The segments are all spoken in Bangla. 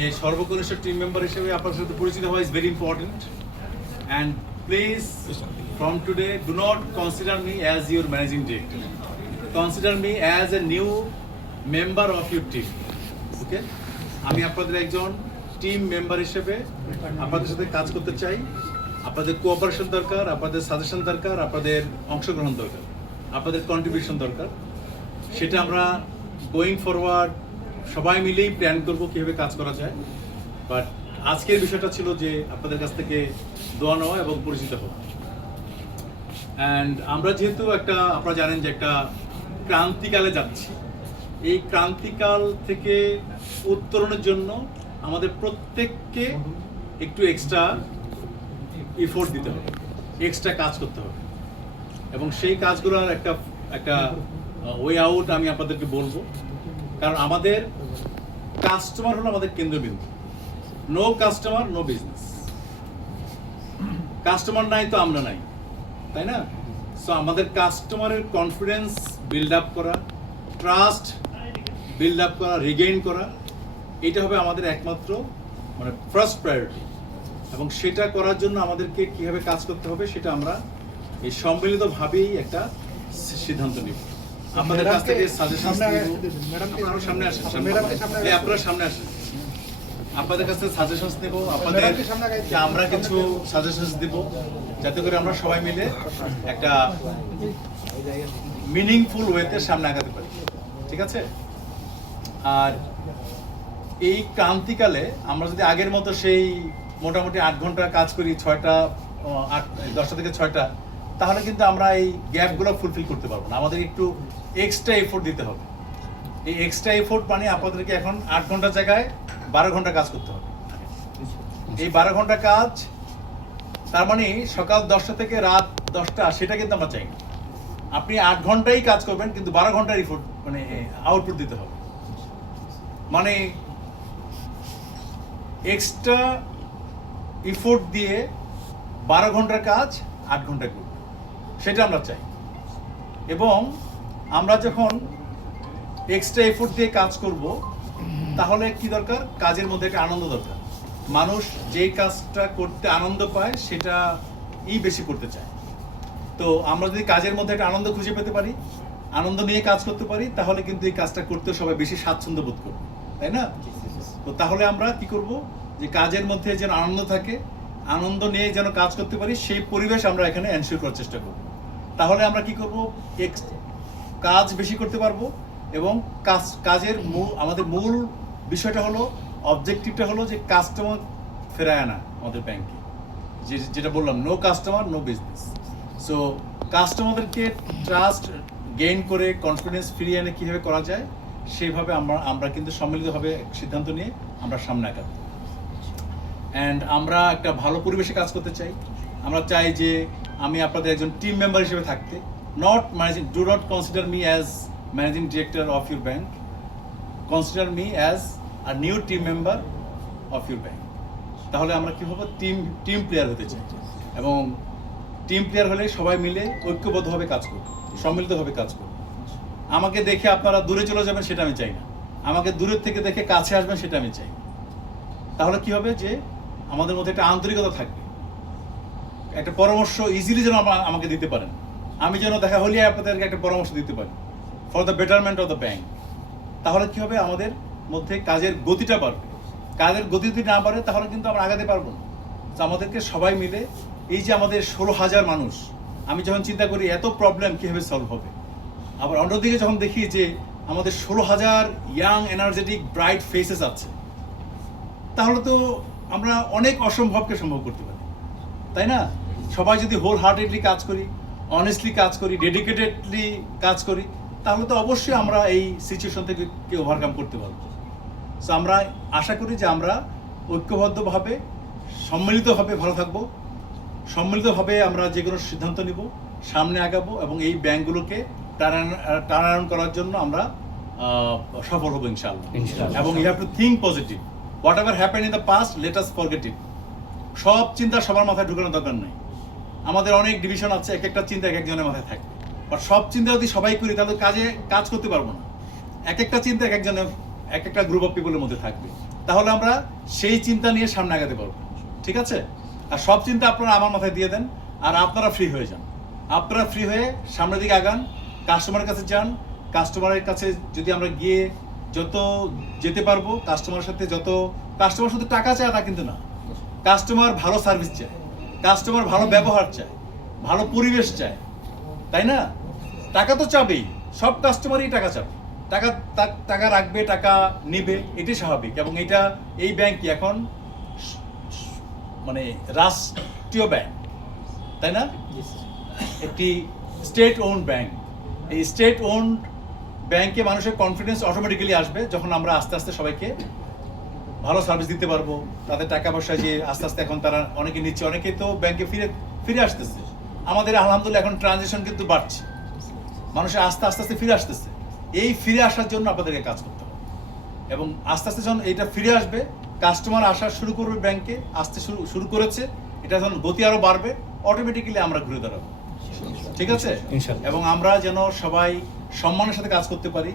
এই সর্বকনিষ্ঠ টিম মেম্বার হিসেবে আপনার সাথে পরিচিত হওয়া is very important and please from today do not consider me as your managing director, consider me as a new member of your team. Okay, আমি আপনাদের একজন টিম মেম্বার হিসেবে আপনাদের সাথে কাজ করতে চাই। আপনাদের কোঅপারেশন দরকার, আপনাদের সাজেশন দরকার, আপনাদের অংশগ্রহণ দরকার, আপনাদের কন্ট্রিবিউশন দরকার। সেটা আমরা গোয়িং ফরওয়ার্ড সবাই মিলেই প্ল্যান করবো কীভাবে কাজ করা যায়। বাট আজকের বিষয়টা ছিল যে আপনাদের কাছ থেকে দোয়া নেওয়া এবং পরিচিত হওয়া। অ্যান্ড আমরা যেহেতু আপনারা জানেন যে একটা ক্রান্তিকালে যাচ্ছি, এই ক্রান্তিকাল থেকে উত্তরণের জন্য আমাদের প্রত্যেককে একটু এক্সট্রা এফোর্ট দিতে হবে, এক্সট্রা কাজ করতে হবে, এবং সেই কাজগুলোর একটা ওয়ে আউট আমি আপনাদেরকে বলবো। কারণ আমাদের কাস্টমার হলো আমাদের কেন্দ্রবিন্দু। No customer no business. Customer নাই তো আমরা নাই, তাই না? সো আমাদের কাস্টমারের কনফিডেন্স বিল্ড আপ করা, ট্রাস্ট বিল্ড আপ করা, রিগেইন করা, এটা হবে আমাদের একমাত্র ফার্স্ট প্রায়োরিটি। এবং সেটা করার জন্য আমাদেরকে কীভাবে কাজ করতে হবে সেটা আমরা এই সম্মিলিতভাবেই একটা সিদ্ধান্ত নিব। আপনাদের কাছ থেকে সাজেশন আপনারা সামনে আসেন, আপনারা সামনে আসেন, আপনাদের কাছ থেকে সাজেশনস নেব, আপনাদের আমরা কিছু সাজেশনস দিব, যাতে করে আমরা সবাই মিলে একটা মিনিংফুল ওয়েতে সামনে আগাতে পারি। ঠিক আছে? আর এই ক্রান্তিকালে আমরা যদি আগের মতো সেই মোটামুটি 8 ঘন্টা কাজ করি, 10টা থেকে 6টা, তাহলে কিন্তু আমরা এই গ্যাপগুলো ফুলফিল করতে পারবো না। আমাদের একটু এক্সট্রা এফোর্ট দিতে হবে। এই এক্সট্রা এফোর্ট মানে আপনাদেরকে এখন 8 ঘন্টার জায়গায় 12 ঘন্টা কাজ করতে হবে। এই 12 ঘন্টা কাজ তার মানে সকাল 10টা থেকে রাত 10টা, সেটা কিন্তু আমরা চাই না। আপনি 8 ঘন্টাই কাজ করবেন, কিন্তু 12 ঘন্টার এফোর্ট আউটপুট দিতে হবে। মানে এক্সট্রা এফোর্ট দিয়ে 12 ঘন্টার কাজ 8 ঘন্টায় করব, সেটা আমরা চাই। এবং আমরা যখন এক্সট্রা এফোর্ট দিয়ে কাজ করব, তাহলে কি দরকার? কাজের মধ্যে একটা আনন্দ দরকার। মানুষ যেই কাজটা করতে আনন্দ পায় সেটাই বেশি করতে চায়। তো আমরা যদি কাজের মধ্যে একটা আনন্দ খুঁজে পেতে পারি, আনন্দ নিয়ে কাজ করতে পারি, তাহলে কিন্তু এই কাজটা করতে সবাই বেশি স্বাচ্ছন্দ্য বোধ করবে, তাই না? তো তাহলে আমরা কি করব, যে কাজের মধ্যে যেন আনন্দ থাকে, আনন্দ নিয়ে যেন কাজ করতে পারি, সেই পরিবেশ আমরা এখানে এনশিওর করার চেষ্টা করব। তাহলে আমরা কি করব, কাজ বেশি করতে পারবো। এবং কাজের আমাদের মূল বিষয়টা হলো, অবজেক্টিভটা হলো যে কাস্টমার ফেরায় আনা আমাদের ব্যাংকে। যেটা বললাম, no customer no business. So কাস্টমারদেরকে ট্রাস্ট গেইন করে কনফিডেন্স ফিরিয়ে এনে কীভাবে করা যায়, সেইভাবে আমরা কিন্তু সম্মিলিতভাবে সিদ্ধান্ত নিয়ে আমরা সামনে আগাবো। অ্যান্ড আমরা একটা ভালো পরিবেশে কাজ করতে চাই। আমরা চাই যে আমি আপনাদের একজন টিম মেম্বার হিসেবে থাকতে, do not consider me as managing director of your bank, consider me as a new team member of your bank. তাহলে আমরা কী হবো, টিম প্লেয়ার হতে চাই। এবং টিম প্লেয়ার হলে সবাই মিলে ঐক্যবদ্ধভাবে কাজ করব, সম্মিলিতভাবে কাজ করব। আমাকে দেখে আপনারা দূরে চলে যাবেন সেটা আমি চাই না, আমাকে দূরের থেকে দেখে কাছে আসবেন সেটা আমি চাই। তাহলে কি হবে, যে আমাদের মধ্যে একটা আন্তরিকতা থাকবে, একটা পরামর্শ ইজিলি যেন আমাকে দিতে পারেন, আমি যেন দেখা হলে আপনাদেরকে একটা পরামর্শ দিতে পারি for the betterment of the bank. তাহলে কি হবে, আমাদের মধ্যে কাজের গতিটা বাড়বে। কাজের গতি যদি না বাড়ে, তাহলে কিন্তু আমরা আগাতে পারবো না। তো আমাদেরকে সবাই মিলে, এই যে আমাদের 16,000 মানুষ, আমি যখন চিন্তা করি এত প্রবলেম কীভাবে সলভ হবে, আবার অন্যদিকে যখন দেখি যে আমাদের 16,000 ইয়াং এনার্জেটিক ব্রাইট ফেসেস আছে, তাহলে তো আমরা অনেক অসম্ভবকে সম্ভব করতে পারি, তাই না? সবাই যদি হোল হার্টেডলি কাজ করি, অনেস্টলি কাজ করি, ডেডিকেটেডলি কাজ করি, তাহলে তো অবশ্যই আমরা এই সিচুয়েশন থেকে ওভারকাম করতে পারবো। সো আমরা আশা করি যে আমরা ঐক্যবদ্ধভাবে, সম্মিলিতভাবে ভালো থাকবো, সম্মিলিতভাবে আমরা যে কোনো সিদ্ধান্ত নিব, সামনে আগাবো, এবং এই ব্যাংকগুলোকে টার্ন করার জন্য আমরা সফল হবো ইনশাআল্লাহ। এবং you have to think positive. Whatever happen in the past, let us forget it. সব চিন্তা সবার মাথায় ঢুকানোর দরকার নাই। আমাদের অনেক ডিভিশন আছে, এক একটা চিন্তা এক একজনের মাথায় থাকবে। বাট সব চিন্তা যদি সবাই করি, তাহলে কাজ করতে পারবো না। এক একটা চিন্তা এক একজনের এক একটা গ্রুপ অফ পিপলের মধ্যে থাকবে, তাহলে আমরা সেই চিন্তা নিয়ে সামনে আগাতে পারবো। ঠিক আছে? আর সব চিন্তা আপনারা আমার মাথায় দিয়ে দেন, আর আপনারা ফ্রি হয়ে যান। আপনারা ফ্রি হয়ে সামনের দিকে আগান, কাস্টমারের কাছে যান। কাস্টমারের কাছে যদি আমরা গিয়ে যত যেতে পারবো, কাস্টমারের সাথে যত, কাস্টমার শুধু টাকা চায় তা কিন্তু না, কাস্টমার ভালো সার্ভিস চায়, কাস্টমার ভালো ব্যবহার চায়, ভালো পরিবেশ চায়, তাই না? টাকা তো চাবেই, সব কাস্টমারই টাকা চাবে, টাকা টাকা রাখবে, টাকা নেবে, এটাই স্বাভাবিক। এবং এটা এই ব্যাংকই এখন মানে রাষ্ট্রীয় ব্যাংক, তাই না? একটি স্টেট ওন ব্যাংক। এই স্টেট ওন ব্যাংকে মানুষের কনফিডেন্স অটোমেটিক্যালি আসবে যখন আমরা আস্তে আস্তে সবাইকে ভালো সার্ভিস দিতে পারবো। তাদের টাকা পয়সা যে আস্তে আস্তে এখন তারা অনেকে নিচ্ছে, অনেকে তো ব্যাংকে ফিরে আসতেছে। আমাদের আলহামদুলিল্লাহ এখন ট্রানজেকশন কিন্তু বাড়ছে, মানুষের আস্তে আস্তে ফিরে আসতেছে। এই ফিরে আসার জন্য আপনাদেরকে কাজ করতে হবে, এবং আস্তে আস্তে যখন এটা ফিরে আসবে, কাস্টমার আসা শুরু করবে ব্যাংকে, আসতে শুরু করেছে, এটা যখন গতি আরো বাড়বে, অটোমেটিক্যালি আমরা ঘুরে দাঁড়াবো। ঠিক আছে? এবং আমরা যেন সবাই সম্মানের সাথে কাজ করতে পারি,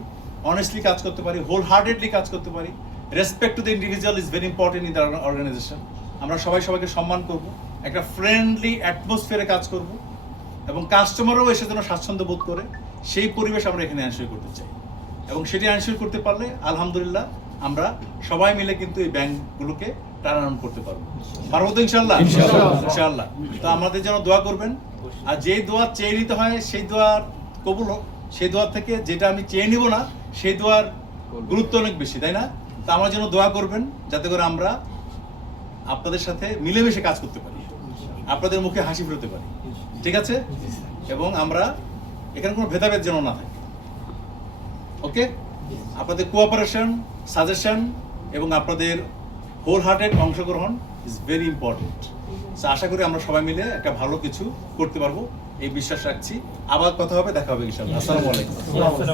অনেস্টলি কাজ করতে পারি, হোল হার্টেডলি কাজ করতে পারি। Respect to the individual is very important in the organisation. আমরা সবাইকে সম্মান করব, একটা ফ্রেন্ডলি অ্যাটমসফিয়ারে কাজ করব, এবং কাস্টমারও এসে যেন স্বাচ্ছন্দ্য বোধ করে, সেই পরিবেশ আমরা এখানে এনশিওর করতে চাই। এবং সেটি এনশিওর করতে পারলে আলহামদুলিল্লাহ আমরা সবাই মিলে কিন্তু এই ব্যাংকগুলোকে টার্ন করতে পারবো। পারবো তো ইনশাআল্লাহ? ইনশাআল্লাহ। তো আমাদের জন্য দোয়া করবেন, আর যেই দোয়া চেয়ে নিতে হয় সেই দোয়ার কবুল হোক, সেই দোয়ার থেকে যেটা আমি চেয়ে নিব না সেই দোয়ার গুরুত্ব অনেক বেশি, তাই না? তা আমার জন্য দোয়া করবেন যাতে করে আমরা আপনাদের সাথে মিলেমিশে কাজ করতে পারি, আপনাদের মুখে হাসি ফেলতে পারি। ঠিক আছে? এবং আমরা এখানে কোনো ভেদাভেদ যেন না থাকে। ওকে? আপনাদের কোঅপারেশন, সাজেশন এবং আপনাদের হোল হার্টেড অংশগ্রহণ ইজ ভেরি ইম্পর্টেন্ট। আশা করি আমরা সবাই মিলে একটা ভালো কিছু করতে পারবো, এই বিশ্বাস রাখছি। আবার কথা হবে, দেখা হবে ইনশাআল্লাহ। আসসালামু আলাইকুম।